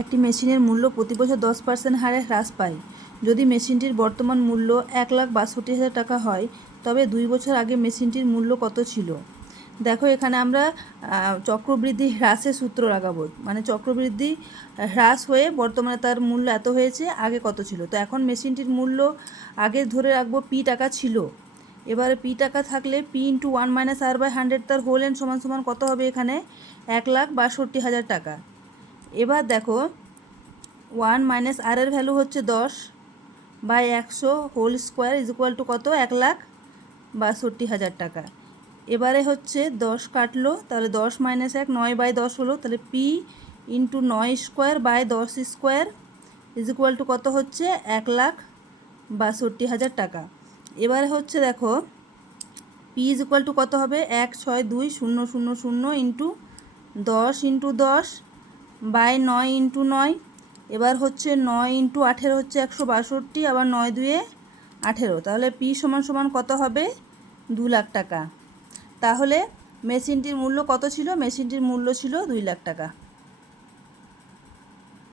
একটি মেশিনের মূল্য প্রতি বছর দশ পার্সেন্ট হারে হ্রাস পায়। যদি মেশিনটির বর্তমান মূল্য এক লাখ বাষট্টি হাজার টাকা হয়, তবে দুই বছর আগে মেশিনটির মূল্য কত ছিল? দেখো, এখানে আমরা চক্রবৃদ্ধি হ্রাসের সূত্র লাগাবো। মানে চক্রবৃদ্ধি হ্রাস হয়ে বর্তমানে তার মূল্য এত হয়েছে, আগে কত ছিল? তো এখন মেশিনটির মূল্য আগে ধরে রাখব পি টাকা ছিল। এবারে পি টাকা থাকলে P into one minus R by hundred তার হোল এন সমান সমান কত হবে এখানে? এক লাখ বাষট্টি হাজার টাকা। এবার দেখো ওয়ান মাইনাস আর এর ভ্যালু হচ্ছে দশ বাই একশো whole square is equal to কত? এক লাখ বাষট্টি হাজার টাকা। এবারে হচ্ছে দশ কাটলো, তাহলে দশ মাইনাস এক নয় বাই দশ হলো, তাহলে পি ইন্টু নয় স্কোয়ার বাই দশ স্কোয়ার ইজ ইকুয়াল টু কত হচ্ছে? এক লাখ বাষট্টি হাজার টাকা। এবারে হচ্ছে দেখো পি ইজ ইকুয়াল টু কত হবে? এক, ছয়, দুই, শূন্য শূন্য শূন্য ইন্টু দশ ইন্টু দশ বাই নয় ইন্টু নয়, এবার হচ্ছে নয় ইন্টু আঠেরো হচ্ছে একশো বাষট্টি, আবার নয় দুয়ে আঠেরো। তাহলে পি সমান সমান কত হবে? দু লাখ টাকা। তাহলে মেশিনটির মূল্য কত ছিল? মেশিনটির মূল্য ছিল দুই লাখ টাকা।